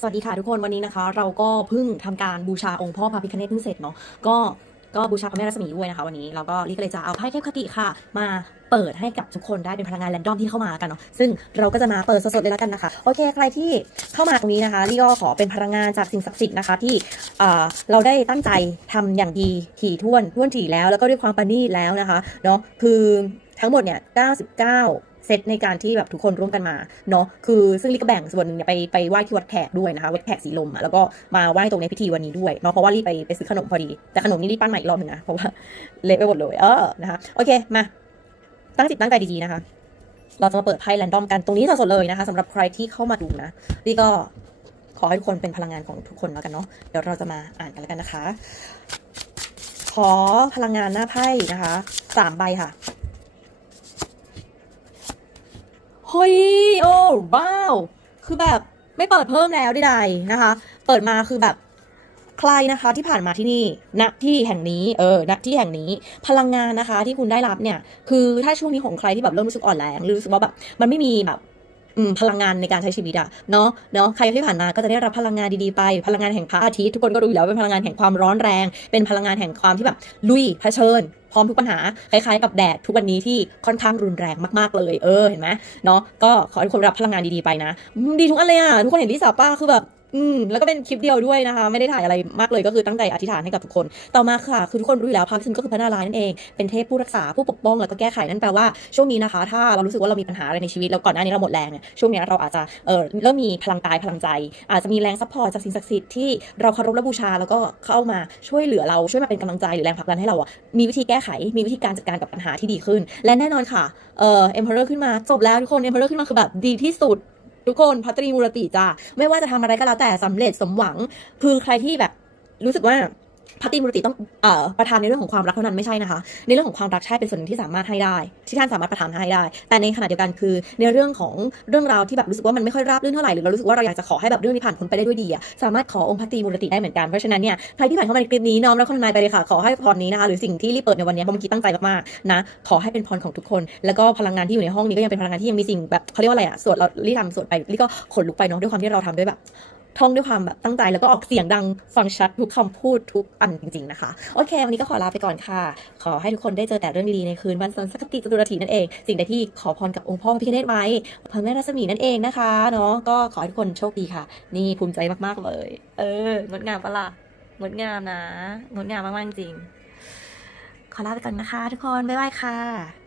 สวัสดีค่ะทุกคนวันนี้นะคะ เราก็เพิ่งทำการบูชาองค์พ่อพระพิฆเนศเพิ่งเสร็จเนาะก็ก็บูชาพระแม่รัศมีด้วยนะคะ วันนี้เราก็รีก็เลยจะเอาไพ่เทพคติค่ะ มาเปิดให้กับทุกคนได้เป็นพลังงานแรนดอมที่เข้ามากันเนาะซึ่งเราก็จะมาเปิดสดๆเลยแล้วกันนะคะโอเคใครที่เข้ามาตรงนี้นะคะลี่ก็ขอเป็นพลังงานจากสิ่งศักดิ์สิทธิ์นะคะที่เราได้ตั้งใจทำอย่างดีถี่ถ้วนถ้วนถี่แล้วแล้วก็ด้วยความประณีตแล้วนะคะเนาะคือทั้งหมดเนี่ย99 เซตในการที่แบบทุกคนร่วมกันมาเนาะคือซึ่งลี่ก็แบ่งส่วนหนึ่งเนี่ยไปไปไหว้ที่วัดแขกด้วยนะคะวัดแขกสีลมอะแล้วก็มาไหว้ตรงในพิธีวันนี้ด้วยเนาะเพราะว่าลี่ไปไปซื้อขนมพอดีแต่ขนมนี่ลี่ปั้นใหม่อีกรอบหนึ่งนะเพราะว่าเละไปหมดเลยเออนะคะโอเคมาตั้งจิตตั้งใจดีๆนะคะเราจะมาเปิดไพ่แรนดอมกันตรงนี้สดๆเลยนะคะสำหรับใครที่เข้ามาดูนะลี่ก็ขอให้ทุกคนเป็นพลังงานของทุกคนแล้วกันเนาะเดี๋ยวเราจะมาอ่านกันแล้วกันนะคะ ขอพลังงานหน้าไพ่นะคะสามใบค่ะ เฮ้ยโอ้ว้าว คือแบบไม่เปิดเพิ่มแล้วใดๆนะคะ เปิดมาคือแบบใครนะคะที่ผ่านมาที่นี่ณที่แห่งนี้เออณที่แห่งนี้พลังงานนะคะ ที่คุณได้รับเนี่ย คือถ้าช่วงนี้ของใครที่แบบเริ่มรู้สึกอ่อนแรงหรือรู้สึกว่าแบบมันไม่มีแบบพลังงานในการใช้ชีวิตอะเนาะเนาะใครที่ผ่านมาก็จะได้รับพลังงานดีๆไป พลังงานแห่งพระอาทิตย์ทุกคนก็รู้อยู่แล้วเป็นพลังงานแห่งความร้อนแรง เป็นพลังงานแห่งความที่แบบลุยเผชิญ ร้อมทุกปัญหาคล้ายๆกับแดดทุกวันนี้ที่ค่อนข้างรุนแรงมากๆเลย เออเห็นไหมเนาะก็ขอให้ทุกคนรับพลังงานดีๆไปนะ ดีทุกอันเลยอะทุกคนเห็นลิซ่าป้าคือแบบ อืมแล้วก็เป็นคลิปเดียวด้วยนะคะ ไม่ได้ถ่ายอะไรมากเลยก็คือตั้งใจอธิษฐานให้กับทุกคน ต่อมาค่ะ คือทุกคนรู้อยู่แล้วพระพิฆเนก็คือพระนารายณ์นั่นเอง เป็นเทพผู้รักษาผู้ปกป้องแล้วก็แก้ไขนั่นแปลว่าช่วงนี้นะคะ ถ้าเรารู้สึกว่าเรามีปัญหาอะไรในชีวิตแล้วก่อนหน้านี้เราหมดแรงเนี่ยช่วงนี้เราอาจจะเออเริ่มมีพลังกายพลังใจ อาจจะมีแรงซัพพอร์ตจากสิ่งศักดิ์สิทธิ์ที่เราเคารพและบูชาแล้วก็เข้ามาช่วยเหลือเราช่วยมาเป็นกำลังใจหรือแรงผลักดันให้เราอะมีวิธีแก้ไขมีวิธีการจัดการกับปัญหาที่ดีขึ้น และแน่นอนค่ะเออเอ็มเพอเรอร์ขึ้นมาจบแล้วทุกคนเอ็มเพอเรอร์ขึ้นมาคือแบบดีที่สุด ทุกคนพัตรีมูรติจ้าไม่ว่าจะทำอะไรก็แล้วแต่สำเร็จสมหวัง คือใครที่แบบรู้สึกว่า พัตติมูรติต้องเอ่อประทานในเรื่องของความรักเท่านั้นไม่ใช่นะคะ ในเรื่องของความรักใช่เป็นส่วนหนึ่งที่สามารถให้ได้ ที่ท่านสามารถประทานให้ได้ แต่ในขณะเดียวกันคือ ในเรื่องของเรื่องราวที่แบบรู้สึกว่ามันไม่ค่อยราบรื่นเท่าไหร่หรือเรารู้สึกว่าเราอยากจะขอให้แบบเรื่องนี้ผ่านพ้นไปได้ด้วยดีอะสามารถขอองค์พัตติมูรติได้เหมือนกันเพราะฉะนั้นเนี่ยใครที่ผ่านเข้ามาในคลิปนี้น้อมรับคำทำนายไปเลยค่ะขอให้พรนี้นะคะหรือสิ่งที่รีบเปิดในวันนี้เพราะเมื่อกี้ตั้งใจมากๆนะขอให้เป็นพรของทุกคน แล้วก็พลังงานที่อยู่ในห้องนี้ก็ยังเป็นพลังงานที่ยังมีสิ่งแบบเขาเรียกว่าอะไรอะสวดเรารีทำสวดไปรีก็ขนลุกไปเนาะด้วยความที่เราทำด้วยแบบ ท่องด้วยความแบบตั้งใจแล้วก็ออกเสียงดังฟังชัดทุกคำพูดทุกอันจริง ๆ นะคะ โอเค วันนี้ก็ขอลาไปก่อนค่ะ ขอให้ทุกคนได้เจอแต่เรื่องดีๆในคืนวันสันสกติจตุรถีนั่นเอง สิ่งใดที่ขอพรกับองค์พ่อพิฆเนศไว้พระแม่รัศมีนั่นเองนะคะเนาะก็ขอให้ทุกคนโชคดีค่ะ นี่ภูมิใจมากๆเลย เอองดงามปะล่ะงดงามนะงดงามมากๆจริงขอลาไปก่อนนะคะ ทุกคนบ๊ายบายค่ะ